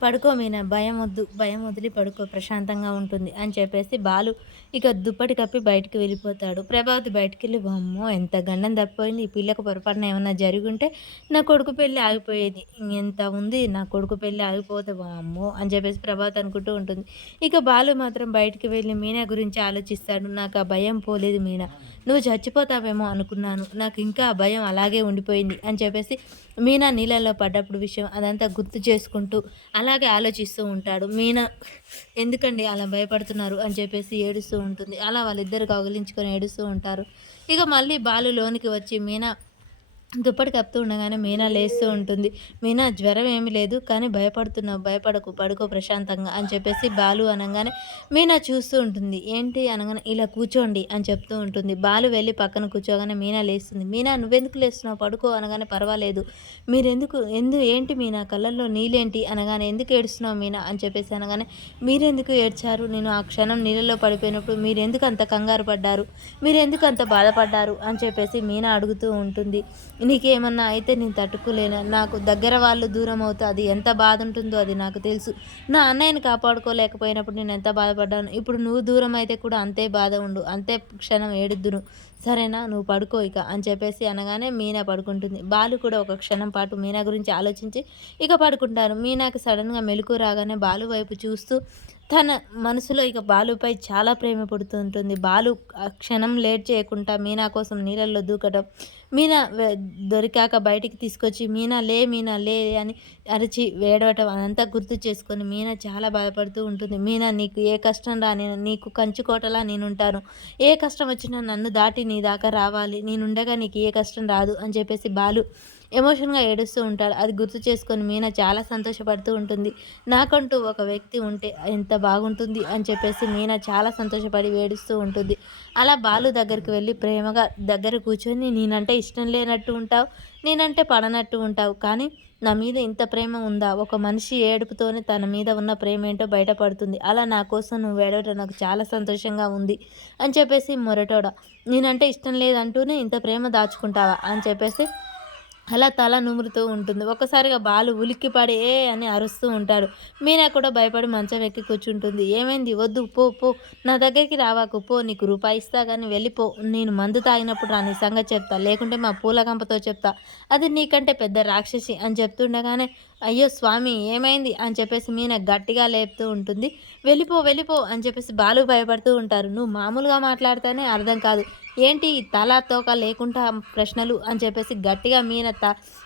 పడుకో మీనా భయం వద్దు. భయం వదిలి పడుకో ప్రశాంతంగా ఉంటుంది" అని చెప్పేసి బాలు ఇక దుప్పటి కప్పి బయటికి వెళ్ళిపోతాడు. ప్రభావతి బయటికెళ్ళి వామ్మో! ఎంత గండం తప్పిపోయింది. ఈ పిల్లకు పొరపాటున ఏమన్నా జరిగుంటే నా కొడుకు పెళ్లి ఆగిపోయేది. ఇంత ఉంది నా కొడుకు పెళ్లి ఆగిపోతే వామ్మో! అని చెప్పేసి ప్రభావతి అనుకుంటూ ఉంటుంది. ఇక బాలు మాత్రం బయటికి వెళ్ళి మీనా గురించి ఆలోచిస్తాడు. నాకు ఆ భయం పోలేదు మీనా. నువ్వు చచ్చిపోతావేమో అనుకున్నాను. నాకు ఇంకా ఆ భయం అలాగే ఉండిపోయింది అని చెప్పేసి మీనా నీళ్ళలో పడ్డప్పుడు విషయం అదంతా గుర్తు చేసుకుంటూ అలాగే ఆలోచిస్తూ ఉంటాడు. మీనా ఎందుకండి అలా భయపడుతున్నారు అని చెప్పేసి ఏడుస్తూ ఉంటుంది. అలా వాళ్ళిద్దరు కౌగిలించుకొని ఏడుస్తూ ఉంటారు. ఇక మళ్ళీ బాలు లోనికి వచ్చి మీనా దుప్పటి కప్పుతూ ఉండగానే మీనా లేస్తూ ఉంటుంది. "మీనా జ్వరం ఏమి లేదు. కానీ భయపడుతున్నావు. భయపడకు. పడుకో ప్రశాంతంగా" అని చెప్పేసి బాలు అనంగానే మీనా చూస్తూ ఉంటుంది. ఏంటి అనగానే "ఇలా కూర్చోండి" అని చెప్తూ ఉంటుంది. బాలు వెళ్ళి పక్కన కూర్చోగానే మీనా లేస్తుంది. "మీనా నువ్వెందుకు లేస్తున్నావు? పడుకో" అనగానే "పర్వాలేదు. మీరెందుకు ఏంటి మీనా కళ్ళల్లో నీళ్ళేంటి?" అనగానే "ఎందుకు ఏడుస్తున్నావు మీనా" అని చెప్పేసి అనగానే "మీరెందుకు ఏడ్చారు? నేను ఆ క్షణం నీళ్ళలో పడిపోయినప్పుడు మీరెందుకు అంత కంగారు పడ్డారు? మీరెందుకు అంత బాధపడ్డారు?" అని చెప్పేసి మీనా అడుగుతూ ఉంటుంది. "నీకేమన్నా అయితే నేను తట్టుకోలేను. నాకు దగ్గర వాళ్ళు దూరం అవుతే అది ఎంత బాధ ఉంటుందో అది నాకు తెలుసు. నా అన్నయ్యని కాపాడుకోలేకపోయినప్పుడు నేను ఎంత బాధపడ్డాను. ఇప్పుడు నువ్వు దూరం అయితే కూడా అంతే బాధ ఉండు. అంతే క్షణం ఏడుద్దును. సరేనా? నువ్వు పడుకో ఇక" అని చెప్పేసి అనగానే మీనా పడుకుంటుంది. బాలు కూడా ఒక క్షణం పాటు మీనా గురించి ఆలోచించి ఇక పడుకుంటారు. మీనాకి సడెన్‌గా మెలుకువ రాగానే బాలు వైపు చూస్తూ తన మనసులో ఇక బాలుపై చాలా ప్రేమ పుడుతుంటుంది. బాలు ఆ క్షణం లేట్ చేయకుండా మీనా కోసం నీళ్ళల్లో దూకడం, మీనా దొరికాక బయటికి తీసుకొచ్చి మీనా లే" అని అరిచి ఏడవటం అదంతా గుర్తు చేసుకొని మీనా చాలా బాధపడుతూ ఉంటుంది. "మీనా నీకు ఏ కష్టం రానిను. నీకు కంచుకోటలా నేనుంటాను. ఏ కష్టం వచ్చినా నన్ను దాటి నీ దాకా రావాలి. నేనుండగా నీకు ఏ కష్టం రాదు" అని చెప్పేసి బాలు ఎమోషన్‌గా ఏడుస్తూ ఉంటాడు. అది గుర్తు చేసుకొని మీనా చాలా సంతోషపడుతూ ఉంటుంది. నాకంటూ ఒక వ్యక్తి ఉంటే ఎంత బాగుంటుంది అని చెప్పేసి మీనా చాలా సంతోషపడి ఏడుస్తూ ఉంటుంది. అలా బాలు దగ్గరికి వెళ్ళి ప్రేమగా దగ్గర కూర్చొని "నేనంటే ఇష్టం లేనట్టు ఉంటావు. నేనంటే పడనట్టు ఉంటావు. కానీ నా మీద ఇంత ప్రేమ ఉందా? ఒక మనిషి ఏడుపుతోనే తన మీద ఉన్న ప్రేమేంటో బయటపడుతుంది. అలా నా కోసం నువ్వు ఏడవటం నాకు చాలా సంతోషంగా ఉంది" అని చెప్పేసి మొరటోడ. "నేనంటే ఇష్టం లేదంటూనే ఇంత ప్రేమ దాచుకుంటావా?" అని చెప్పేసి అలా తల నిమురుతూ ఉంటుంది. ఒక్కసారిగా బాలు ఉలిక్కిపడి ఏ అని అరుస్తూ ఉంటాడు. మీనా కూడా భయపడి మంచం ఎక్కి కూర్చుంటుంది. "ఏమైంది? వద్దు పో పో. నా దగ్గరికి రావాకు పో. నీకు రూపాయి ఇస్తా గానీ వెళ్ళిపో. నేను మందు తాగినప్పుడు రా నీ సంగతి చెప్తా. లేకుంటే మా పూల గంపతో చెప్తా. అది నీకంటే పెద్ద రాక్షసి" అని చెప్తుండగానే "అయ్యో స్వామి ఏమైంది?" అని చెప్పేసి మీనా గట్టిగా లేపుతూ ఉంటుంది. వెళ్ళిపో" అని చెప్పేసి బాలు భయపడుతూ ఉంటారు. "నువ్వు మామూలుగా మాట్లాడితేనే అర్థం కాదు. ఏంటి ఈ తల, తోక లేకుండా ప్రశ్నలు" అని చెప్పేసి గట్టిగా మీన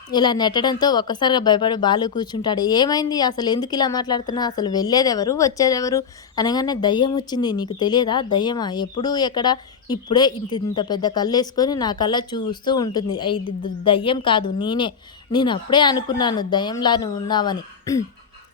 ఇలా నెట్టడంతో ఒక్కసారిగా భయపడి బాలు కూర్చుంటాడు. "ఏమైంది? అసలు ఎందుకు ఇలా మాట్లాడుతున్నావు? అసలు వెళ్ళేదెవరు? వచ్చేదెవరు?" అనగానే "దయ్యం వచ్చింది. నీకు తెలియదా? దయ్యమా? ఎప్పుడు? ఎక్కడ? ఇప్పుడే ఇంత ఇంత పెద్ద కళ్ళేసుకొని నా కళ్ళ చూస్తూ ఉంటుంది. ఇది దయ్యం కాదు నేనే. నేను అప్పుడే అనుకున్నాను దయ్యంలా నువ్వు ఉన్నావని."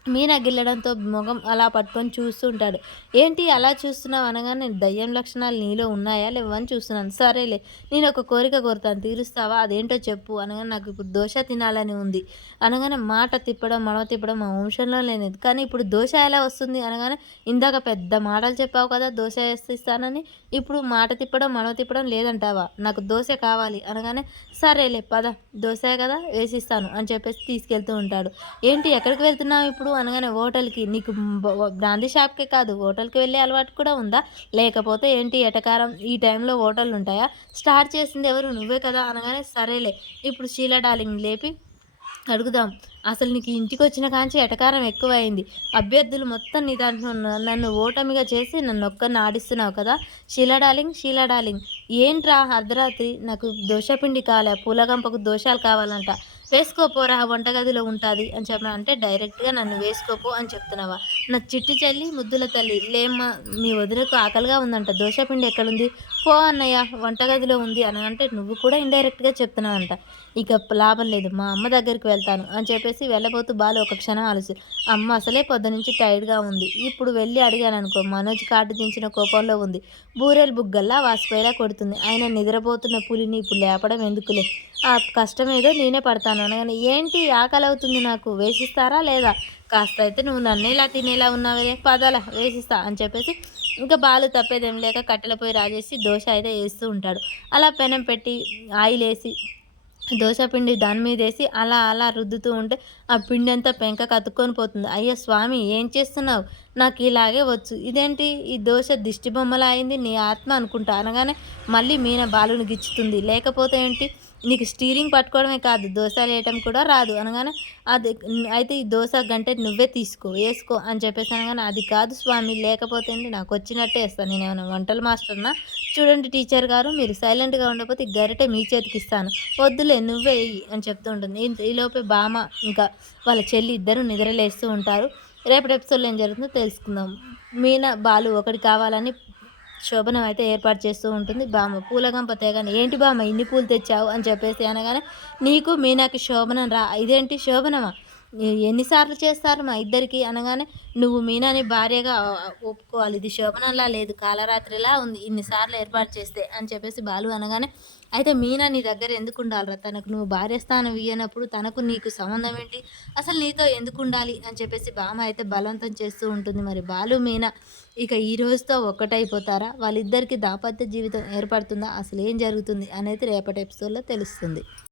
మీనా గిల్లడంతో మొగం అలా పట్టుకొని చూస్తూ ఉంటాడు. "ఏంటి అలా చూస్తున్నావు?" అనగానే "దయ్యం లక్షణాలు నీలో ఉన్నాయా? లేవా అని చూస్తున్నాను." "సరేలే నేనొక కోరిక కోరుతాను తీరుస్తావా? అదేంటో చెప్పు" అనగానే "నాకు ఇప్పుడు దోస తినాలని ఉంది" అనగానే మాట తిప్పడం, మడమ తిప్పడం మా వంశంలో లేనిది. కానీ ఇప్పుడు దోస ఎలా వస్తుంది? అనగానే "ఇందాక పెద్ద మాటలు చెప్పావు కదా దోస వేసిస్తానని. ఇప్పుడు మాట తిప్పడం, మడమ తిప్పడం లేదంటావా? నాకు దోస కావాలి" అనగానే "సరేలే పద దోసే కదా వేసిస్తాను" అని చెప్పేసి తీసుకెళ్తూ ఉంటాడు. "ఏంటి ఎక్కడికి వెళ్తున్నావు ఇప్పుడు?" అనగానే "హోటల్‌కి." "నీకు బ్రాందీ షాప్‌కే కాదు హోటల్‌కి వెళ్ళే అలవాటు కూడా ఉందా? లేకపోతే ఏంటి ఎటకారం? ఈ టైంలో హోటళ్ళుంటాయా? స్టార్ట్ చేసింది ఎవరు? నువ్వే కదా!" అనగానే "సరేలే ఇప్పుడు షీలా డార్లింగ్‌ని లేపి అడుగుదాం. అసలు నీకు ఇంటికొచ్చిన కాంచి ఎటకారం ఎక్కువయింది. అభ్యర్థులు మొత్తం నీ దాంట్లో నన్ను ఓటమిగా చేసి నన్నొక్కడిని ఆడిస్తున్నావు కదా! షీలా డార్లింగ్ ఏంట్రా అర్ధరాత్రి నాకు దోస పిండి కావాలా, పూలగంపకు దోసలు కావాలంట. వేసుకోపోరా వంటగదిలో ఉంటాది అని చెప్పిన అంటే డైరెక్ట్‌గా నన్ను వేసుకోపో అని చెప్తున్నావా? నా చిట్టి చెల్లి, ముద్దుల తల్లి లేమ్మా మీ వదినకు ఆకలిగా ఉందంట. దోస పిండి ఎక్కడుంది? పో అన్నయ్య వంటగదిలో ఉంది అనంటే నువ్వు కూడా ఇండైరెక్ట్‌గా చెప్తున్నావంట. ఇక లాభం లేదు. మా అమ్మ దగ్గరికి వెళ్తాను అని చెప్పేసి వెళ్ళబోతూ బాలు ఒక క్షణం ఆలోచి అమ్మ అసలే పొద్దునుంచి టైర్డ్‌గా ఉంది. ఇప్పుడు వెళ్ళి అడిగాననుకో మనోజ్ కార్డ్ దించిన కోపంలో ఉంది. బూరెలు బుగ్గల్లా వాసిపోయేలా కొడుతుంది. అయినా నిద్రపోతున్న పులిని ఇప్పుడు లేపడం ఎందుకులే. ఆ కష్టమేదో నేనే పడతాను అనగానే ఏంటి ఆకలవుతుంది నాకు వేసిస్తారా లేదా? కాస్త అయితే నువ్వు నన్నేలా తినేలా ఉన్నావే పదలా వేసిస్తా అని చెప్పేసి ఇంకా బాలు తప్పేదేం లేక కట్టెల పొయ్యి రాజేసి దోస అయితే ఏస్తూ ఉంటాడు. అలా పెనం పెట్టి ఆయిలేసి దోస పిండి దాని మీదేసి అలా అలా రుద్దుతూ ఉంటే ఆ పిండంతా పెంకకి అతుక్కొని పోతుంది. "అయ్యో స్వామి ఏం చేస్తున్నావు? నాకు ఇలాగే వచ్చు. ఇదేంటి ఈ దోస దిష్టి బొమ్మలా అయింది నీ ఆత్మ" అనుకుంటా అనగానే మళ్ళీ మీన బాలుని గిచ్చుతుంది. "లేకపోతే ఏంటి? నీకు స్టీరింగ్ పట్టుకోవడమే కాదు దోసలేయటం కూడా రాదు" అనగానే అది "అయితే ఈ దోస గంటె నువ్వే తీసుకో, ఏసుకో" అని చెప్పేసి అనగానే "అది కాదు స్వామి లేకపోతే ఏంటి నాకొచ్చినట్టే ఏస్తాను. నేనేమన్నా వంటల మాస్టర్‌నా? చూడండి టీచర్ గారు మీరు సైలెంట్‌గా ఉండకపోతే ఈ గరిటె మీ చేతికిస్తాను. వద్దులే నువ్వే ఎయ్యి" అని చెప్తూ ఉంటుంది. ఈలోపే బామ ఇంకా వాళ్ళ చెల్లి ఇద్దరు నిద్రలేస్తూ ఉంటారు. రేపటి ఎపిసోడ్‌లో ఏం జరుగుతుందో తెలుసుకుందాం. మీనా, బాలు ఒకటి కావాలని శోభనం అయితే ఏర్పాటు చేస్తూ ఉంటుంది. బామ పూలగంప తేగానే "ఏంటి బామ ఇన్ని పూలు తెచ్చావు" అని చెప్పేసి అనగానే "నీకు మీనాకి శోభనం రా" "ఇదేంటి శోభనమా? ఎన్ని సార్లు చేస్తారు మా ఇద్దరికి" అనగానే "నువ్వు మీనాని భార్యగా ఒప్పుకోవాలి. ఇది శోభనంలా లేదు కాలరాత్రిలా ఉంది ఇన్ని సార్లు ఏర్పాటు చేస్తే" అని చెప్పేసి బాలు అనగానే "అయితే మీనా నీ దగ్గర ఎందుకుండాలిరా? తనకు నువ్వు భార్య స్థానం ఇయ్యనప్పుడు తనకు నీకు సంబంధం ఏంటి? అసలు నీతో ఎందుకుండాలి" అని చెప్పేసి బామ అయితే బలవంతం చేస్తూ ఉంటుంది. మరి బాలు, మీనా ఇక ఈ రోజుతో ఒక్కటైపోతారా? వాళ్ళిద్దరికీ దాంపత్య జీవితం ఏర్పడుతుందా? అసలేం జరుగుతుంది అనేది రేపటి ఎపిసోడ్‌లో తెలుస్తుంది.